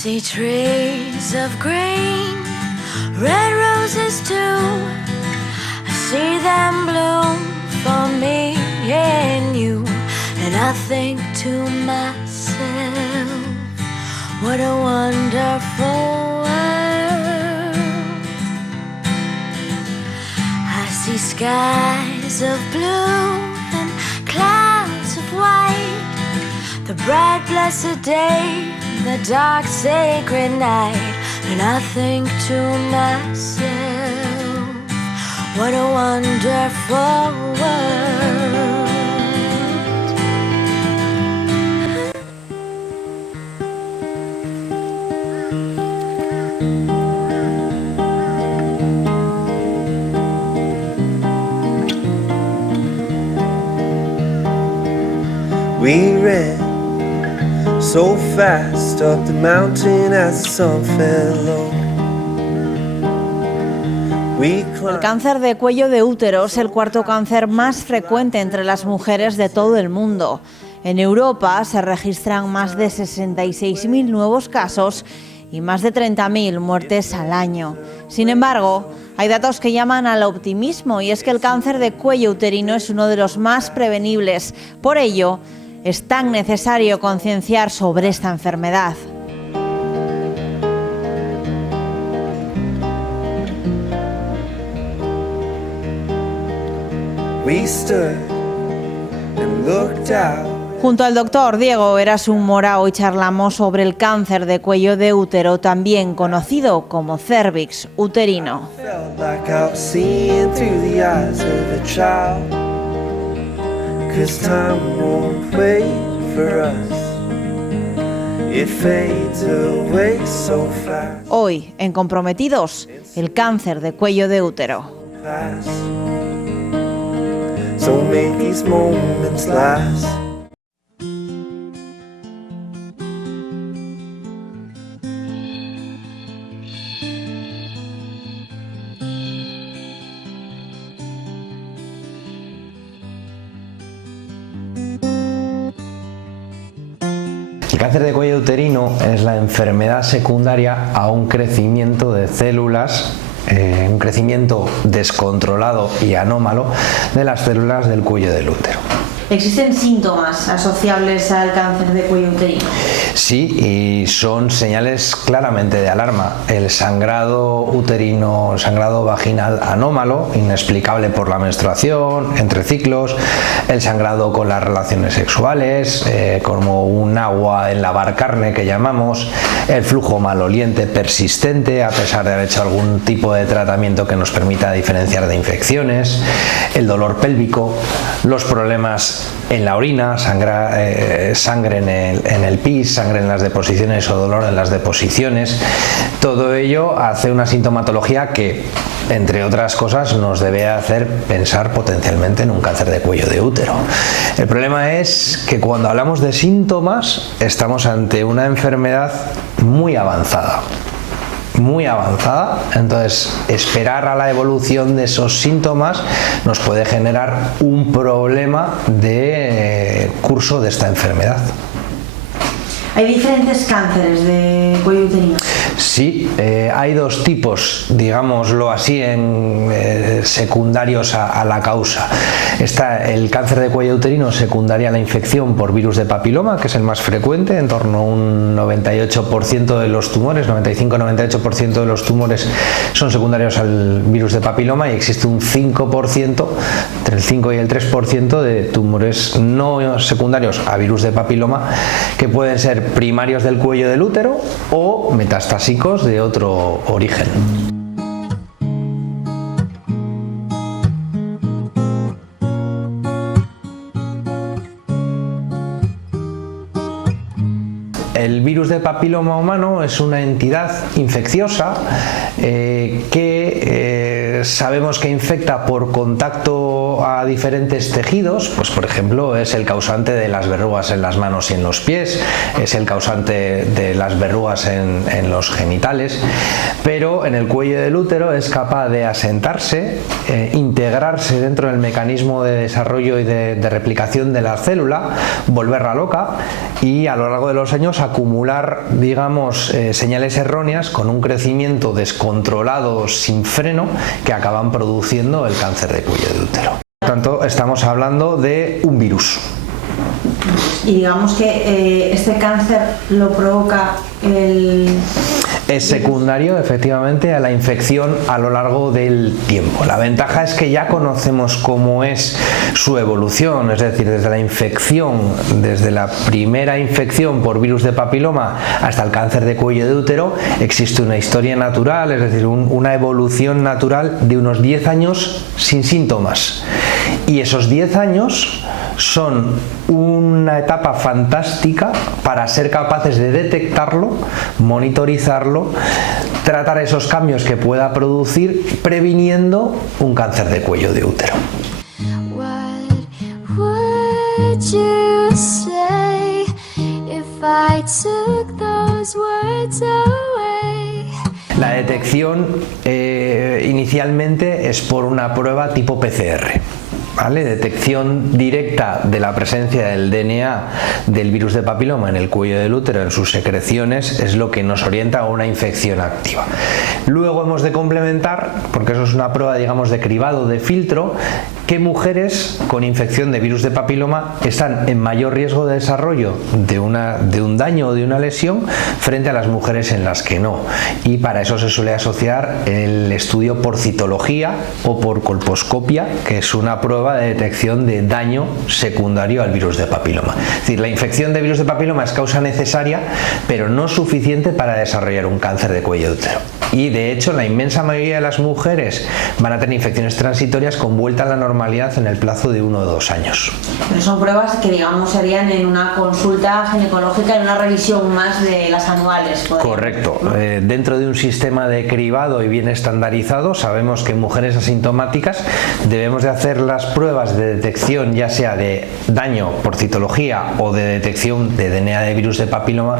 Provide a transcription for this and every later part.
see trees of green, red roses too. I see them bloom for me and you. And I think to myself, what a wonderful world. I see skies of blue and clouds of white, the bright blessed day, the dark sacred night. And I think to myself, what a wonderful world. We ran so fast up the mountain as the sun fell low. El cáncer de cuello de útero es el cuarto cáncer más frecuente entre las mujeres de todo el mundo. En Europa se registran más de 66.000 nuevos casos y más de 30.000 muertes al año. Sin embargo, hay datos que llaman al optimismo, y es que el cáncer de cuello uterino es uno de los más prevenibles. Por ello, es tan necesario concienciar sobre esta enfermedad. Junto al doctor Diego Erasun Mora hoy charlamos sobre el cáncer de cuello de útero, también conocido como cérvix uterino. Hoy, en Comprometidos, el cáncer de cuello de útero. So make these moments last. El cáncer de cuello uterino es la enfermedad secundaria a un crecimiento de células, un crecimiento descontrolado y anómalo de las células del cuello del útero. ¿Existen síntomas asociables al cáncer de cuello uterino? Sí, y son señales claramente de alarma. El sangrado uterino, el sangrado vaginal anómalo, inexplicable por la menstruación, entre ciclos, el sangrado con las relaciones sexuales, como un agua en lavar carne que llamamos, el flujo maloliente persistente a pesar de haber hecho algún tipo de tratamiento que nos permita diferenciar de infecciones, el dolor pélvico, los problemas en la orina, sangre en el pis, sangre en las deposiciones o dolor en las deposiciones. Todo ello hace una sintomatología que, entre otras cosas, nos debe hacer pensar potencialmente en un cáncer de cuello de útero. El problema es que cuando hablamos de síntomas estamos ante una enfermedad muy avanzada. Entonces esperar a la evolución de esos síntomas nos puede generar un problema de curso de esta enfermedad. ¿Hay diferentes cánceres de cuello uterino? Sí, hay dos tipos, digámoslo así, secundarios a la causa. Está el cáncer de cuello uterino secundario a la infección por virus de papiloma, que es el más frecuente, en torno a un 98% de los tumores, 95-98% de los tumores son secundarios al virus de papiloma, y existe un 5%, entre el 5 y el 3% de tumores no secundarios a virus de papiloma, que pueden ser primarios del cuello del útero o metastásicos de otro origen. El virus de papiloma humano es una entidad infecciosa que sabemos que infecta por contacto daño a diferentes tejidos, pues por ejemplo es el causante de las verrugas en las manos y en los pies, es el causante de las verrugas en los genitales, pero en el cuello del útero es capaz de asentarse, integrarse dentro del mecanismo de desarrollo y de replicación de la célula, volverla loca y a lo largo de los años acumular, digamos, señales erróneas con un crecimiento descontrolado sin freno que acaban produciendo el cáncer de cuello de útero. Por tanto, estamos hablando de un virus. Y digamos que este cáncer lo provoca el... Es secundario, efectivamente, a la infección a lo largo del tiempo. La ventaja es que ya conocemos cómo es su evolución, es decir, desde la infección, desde la primera infección por virus de papiloma hasta el cáncer de cuello de útero, existe una historia natural, es decir, una evolución natural de unos 10 años sin síntomas. Y esos 10 años son una etapa fantástica para ser capaces de detectarlo, monitorizarlo, tratar esos cambios que pueda producir, previniendo un cáncer de cuello de útero. What would you say if I took those words away? La detección inicialmente es por una prueba tipo PCR. ¿Vale? Detección directa de la presencia del DNA del virus de papiloma en el cuello del útero, en sus secreciones, es lo que nos orienta a una infección activa. Luego hemos de complementar, porque eso es una prueba, digamos, de cribado, de filtro, qué mujeres con infección de virus de papiloma están en mayor riesgo de desarrollo de un daño o de una lesión frente a las mujeres en las que no. Y para eso se suele asociar el estudio por citología o por colposcopia, que es una prueba de detección de daño secundario al virus de papiloma. Es decir, la infección de virus de papiloma es causa necesaria, pero no suficiente para desarrollar un cáncer de cuello de útero. Y de hecho, la inmensa mayoría de las mujeres van a tener infecciones transitorias con vuelta a la normalidad en el plazo de 1 o 2 años. Pero son pruebas que, digamos, serían en una consulta ginecológica, en una revisión más de las anuales. Correcto. Dentro de un sistema de cribado y bien estandarizado, sabemos que en mujeres asintomáticas debemos de hacer las pruebas de detección, ya sea de daño por citología o de detección de DNA de virus de papiloma,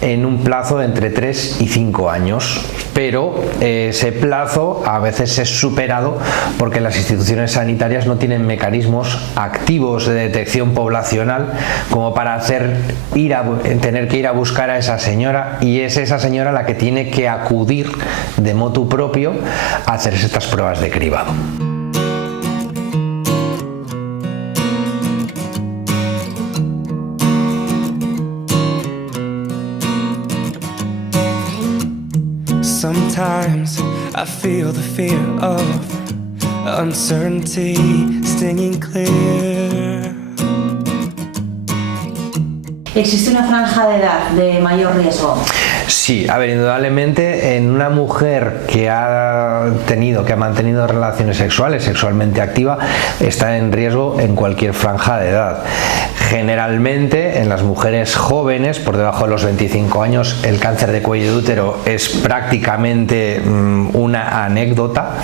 en un plazo entre 3 y 5 años. Pero ese plazo a veces es superado porque las instituciones sanitarias no tienen mecanismos activos de detección poblacional como para tener que ir a buscar a esa señora, y es esa señora la que tiene que acudir de motu propio a hacerse estas pruebas de cribado. Sometimes I feel the fear of uncertainty stinging clear. ¿Existe una franja de edad de mayor riesgo? Sí, a ver, indudablemente en una mujer que ha mantenido relaciones sexuales, sexualmente activa, está en riesgo en cualquier franja de edad. Generalmente en las mujeres jóvenes, por debajo de los 25 años, el cáncer de cuello de útero es prácticamente una anécdota,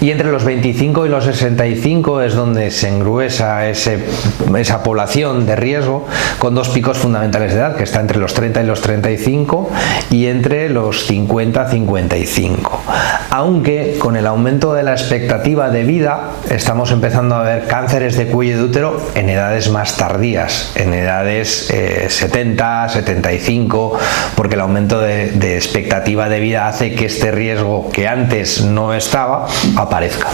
y entre los 25 y los 65 es donde se engruesa esa población de riesgo, con dos picos fundamentales de edad, que está entre los 30 y los 35 y entre los 50 y 55. Aunque con el aumento de la expectativa de vida estamos empezando a ver cánceres de cuello de útero en edades más tardías, en edades 70, 75, porque el aumento de expectativa de vida hace que este riesgo, que antes no estaba, aparezca.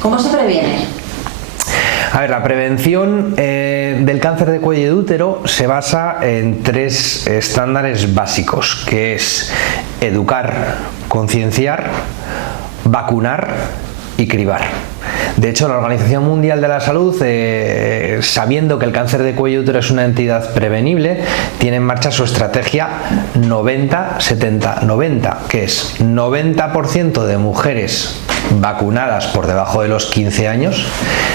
¿Cómo se previene? A ver, la prevención del cáncer de cuello de útero se basa en 3 estándares básicos, que es educar, concienciar, vacunar y cribar. De hecho, la Organización Mundial de la Salud, sabiendo que el cáncer de cuello de útero es una entidad prevenible, tiene en marcha su estrategia 90-70-90, que es 90% de mujeres vacunadas por debajo de los 15 años,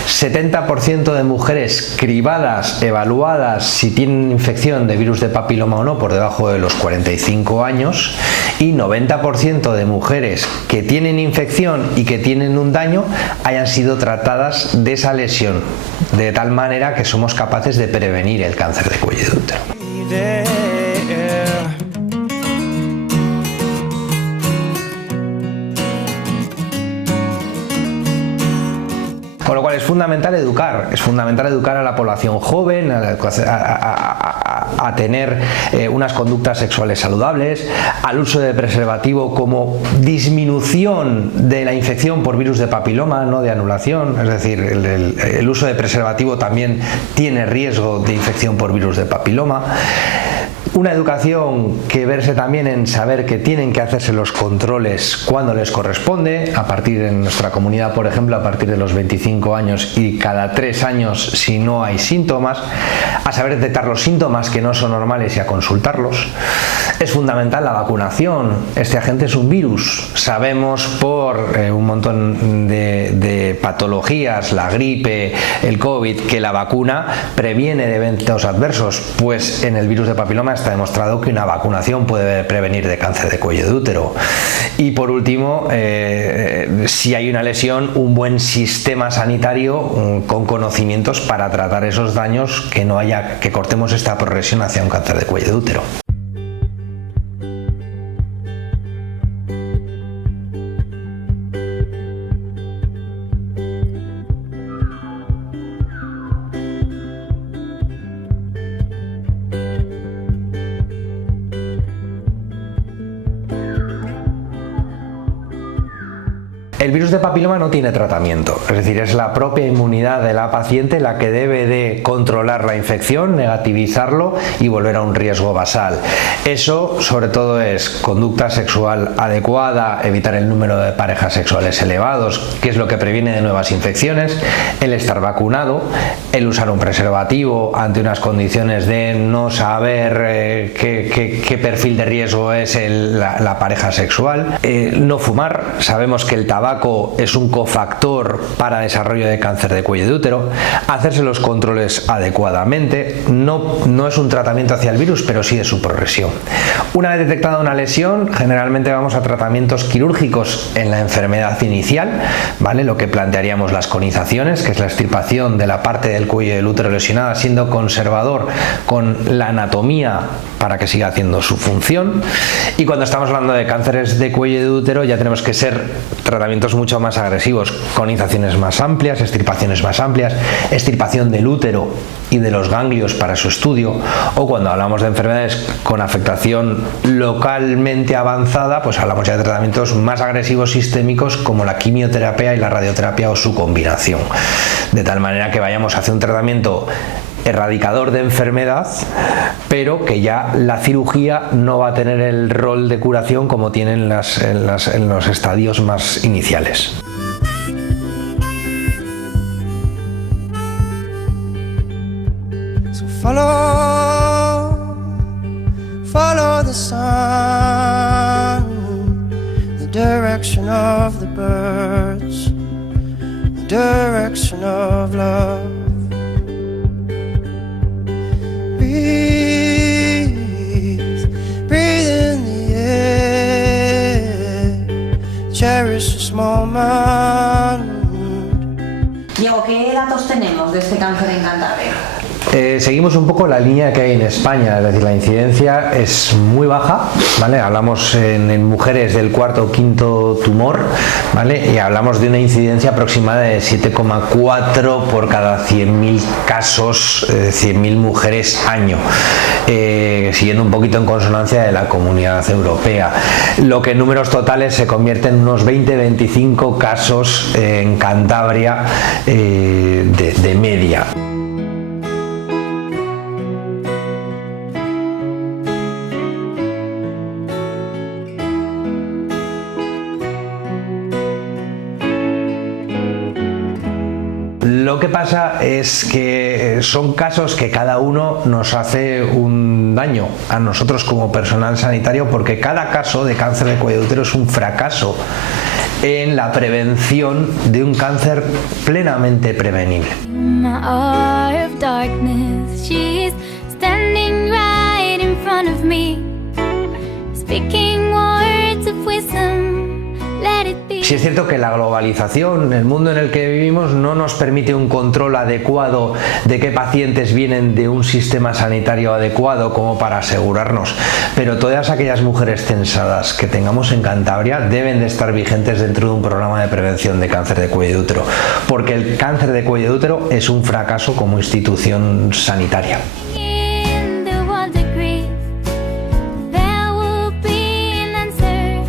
70% de mujeres cribadas, evaluadas si tienen infección de virus de papiloma o no por debajo de los 45 años y 90% de mujeres que tienen infección y que tienen un daño hayan sido tratadas de esa lesión, de tal manera que somos capaces de prevenir el cáncer de cuello de útero. Con lo cual es fundamental educar a la población joven, a tener unas conductas sexuales saludables, al uso de preservativo como disminución de la infección por virus de papiloma, no de anulación, es decir, el uso de preservativo también tiene riesgo de infección por virus de papiloma. Una educación que verse también en saber que tienen que hacerse los controles cuando les corresponde, a partir de nuestra comunidad, por ejemplo, a partir de los 25 años y cada 3 años si no hay síntomas, a saber detectar los síntomas que no son normales y a consultarlos. Es fundamental la vacunación. Este agente es un virus. Sabemos por un montón de patologías, la gripe, el COVID, que la vacuna previene de eventos adversos. Pues en el virus de papiloma está demostrado que una vacunación puede prevenir de cáncer de cuello de útero. Y por último, si hay una lesión, un buen sistema sanitario con conocimientos para tratar esos daños, que cortemos esta progresión hacia un cáncer de cuello de útero. El virus de papiloma no tiene tratamiento, es decir, es la propia inmunidad de la paciente la que debe de controlar la infección, negativizarlo y volver a un riesgo basal. Eso sobre todo es conducta sexual adecuada, evitar el número de parejas sexuales elevados, que es lo que previene de nuevas infecciones, el estar vacunado, el usar un preservativo ante unas condiciones de no saber qué perfil de riesgo es la pareja sexual, no fumar. Sabemos que el tabaco es un cofactor para desarrollo de cáncer de cuello de útero, hacerse los controles adecuadamente, no es un tratamiento hacia el virus, pero sí de su progresión. Una vez detectada una lesión, generalmente vamos a tratamientos quirúrgicos en la enfermedad inicial, ¿vale? Lo que plantearíamos las conizaciones, que es la extirpación de la parte del cuello del útero lesionada, siendo conservador con la anatomía para que siga haciendo su función. Y cuando estamos hablando de cánceres de cuello de útero ya tenemos que ser tratamientos mucho más agresivos, conizaciones más amplias, extirpaciones más amplias, extirpación del útero y de los ganglios para su estudio, o cuando hablamos de enfermedades con afectación localmente avanzada, pues hablamos ya de tratamientos más agresivos sistémicos como la quimioterapia y la radioterapia o su combinación, de tal manera que vayamos hacia un tratamiento erradicador de enfermedad, pero que ya la cirugía no va a tener el rol de curación como tienen en los estadios más iniciales. So follow the sun, the direction of the birds, the direction of love. Breathe in the air, cherish this moment. Diego, ¿qué datos tenemos de este cáncer en Cantabria? Seguimos un poco la línea que hay en España, es decir, la incidencia es muy baja, ¿vale? Hablamos en mujeres del cuarto o quinto tumor, ¿vale? Y hablamos de una incidencia aproximada de 7,4 por cada 100.000 casos, 100.000 mujeres año, siguiendo un poquito en consonancia de la Comunidad Europea, lo que en números totales se convierte en unos 20-25 casos en Cantabria de media. Lo que pasa es que son casos que cada uno nos hace un daño a nosotros como personal sanitario, porque cada caso de cáncer de cuello de útero es un fracaso en la prevención de un cáncer plenamente prevenible. In the hour of darkness, she's standing right in front of me, speaking words of wisdom, let it be. Sí es cierto que la globalización, el mundo en el que vivimos, no nos permite un control adecuado de qué pacientes vienen de un sistema sanitario adecuado como para asegurarnos, pero todas aquellas mujeres censadas que tengamos en Cantabria deben de estar vigentes dentro de un programa de prevención de cáncer de cuello de útero, porque el cáncer de cuello de útero es un fracaso como institución sanitaria. In the world of grief, there will be an answer,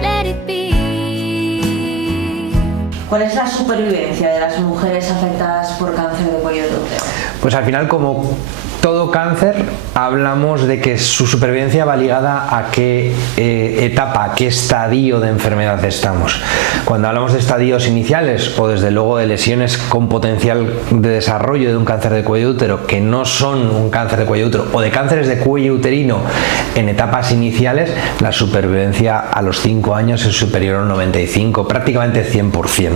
let it be. ¿Cuál es la supervivencia de las mujeres afectadas por cáncer de cuello de útero? Pues al final, como todo cáncer, hablamos de que su supervivencia va ligada a qué etapa, a qué estadio de enfermedad estamos. Cuando hablamos de estadios iniciales o desde luego de lesiones con potencial de desarrollo de un cáncer de cuello de útero que no son un cáncer de cuello de útero o de cánceres de cuello uterino en etapas iniciales, la supervivencia a los 5 años es superior al 95, prácticamente 100%,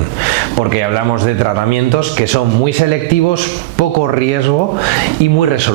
porque hablamos de tratamientos que son muy selectivos, poco riesgo y muy resolutivos.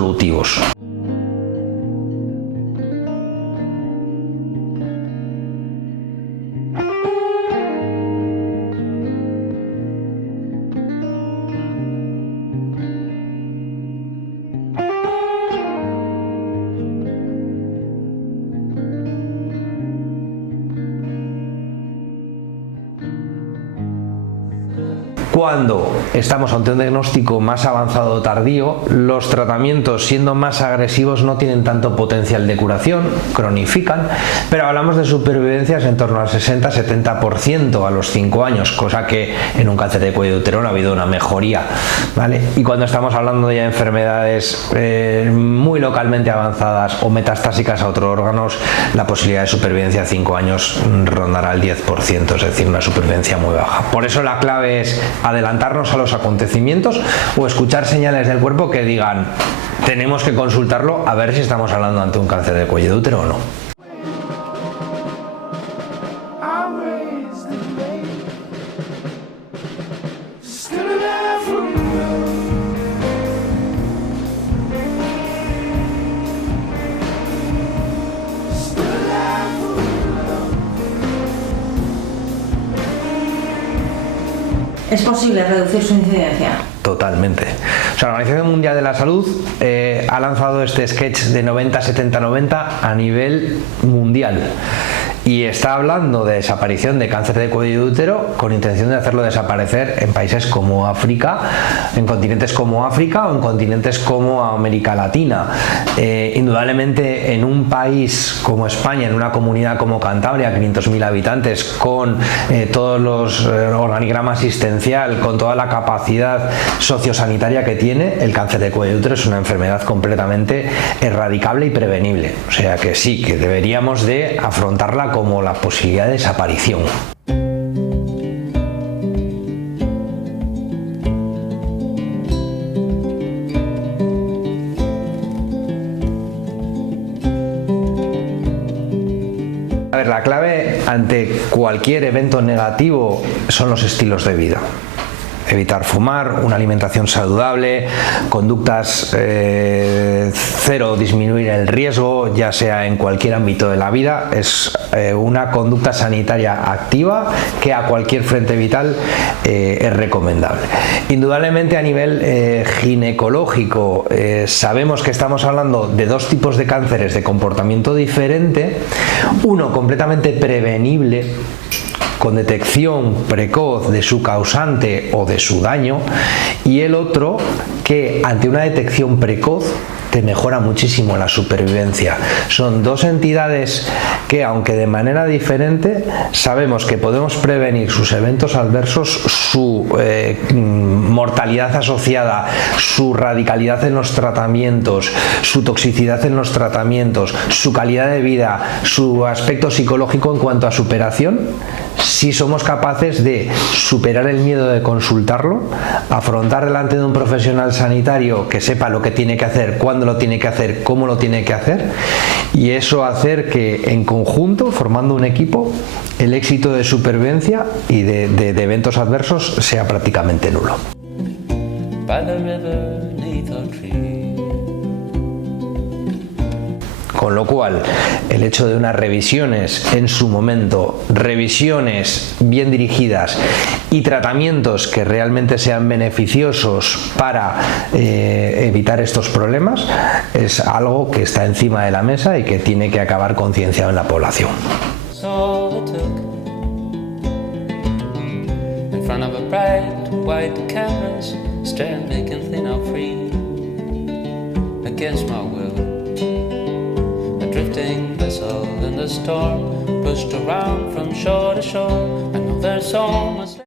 Cuando estamos ante un diagnóstico más avanzado o tardío, los tratamientos, siendo más agresivos, no tienen tanto potencial de curación, cronifican, pero hablamos de supervivencias en torno al 60-70% a los 5 años, cosa que en un cáncer de cuello de útero no ha habido una mejoría, ¿vale? Y cuando estamos hablando ya de enfermedades muy localmente avanzadas o metastásicas a otros órganos, la posibilidad de supervivencia a 5 años rondará el 10%, es decir, una supervivencia muy baja. Por eso la clave es adelantarnos a los acontecimientos o escuchar señales del cuerpo que digan tenemos que consultarlo a ver si estamos hablando ante un cáncer de cuello de útero o no. ¿Es posible reducir su incidencia? Totalmente. O sea, la Organización Mundial de la Salud ha lanzado este sketch de 90-70-90 a nivel mundial y está hablando de desaparición de cáncer de cuello de útero con intención de hacerlo desaparecer en países como África, en continentes como África o en continentes como América Latina. Indudablemente en un país como España, en una comunidad como Cantabria, 500.000 habitantes, con todos los organigrama asistencial, con toda la capacidad sociosanitaria que tiene, el cáncer de cuello de útero es una enfermedad completamente erradicable y prevenible. O sea que sí, que deberíamos de afrontarla como la posibilidad de desaparición. A ver, la clave ante cualquier evento negativo son los estilos de vida. Evitar fumar, una alimentación saludable, conductas cero, disminuir el riesgo, ya sea en cualquier ámbito de la vida, es una conducta sanitaria activa que a cualquier frente vital es recomendable. Indudablemente a nivel ginecológico sabemos que estamos hablando de dos tipos de cánceres de comportamiento diferente, uno completamente prevenible, con detección precoz de su causante o de su daño, y el otro que ante una detección precoz te mejora muchísimo la supervivencia. Son dos entidades que, aunque de manera diferente, sabemos que podemos prevenir sus eventos adversos, su mortalidad asociada, su radicalidad en los tratamientos, su toxicidad en los tratamientos, su calidad de vida, su aspecto psicológico en cuanto a superación, si somos capaces de superar el miedo de consultarlo, afrontar delante de un profesional sanitario que sepa lo que tiene que hacer, cuándo lo tiene que hacer, cómo lo tiene que hacer, y eso hacer que en conjunto, formando un equipo, el éxito de supervivencia y de eventos adversos sea prácticamente nulo. Con lo cual, el hecho de unas revisiones en su momento, revisiones bien dirigidas y tratamientos que realmente sean beneficiosos para evitar estos problemas, es algo que está encima de la mesa y que tiene que acabar concienciado en la población. In front of a bright white canvas, staring big and thin out free against my will. A drifting vessel in the storm, pushed around from shore to shore. I know there's so much.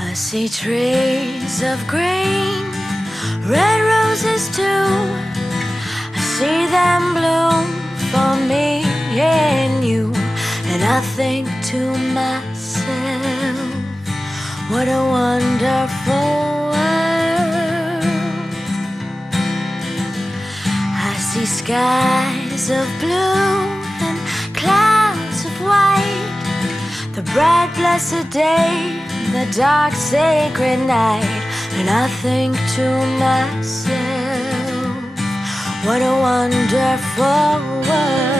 I see trees of green, red roses too. I see them bloom for me and you. And I think to myself, what a wonderful world. I see skies of blue and clouds of white, the bright blessed day, the dark sacred night. And I think to myself, what a wonderful world.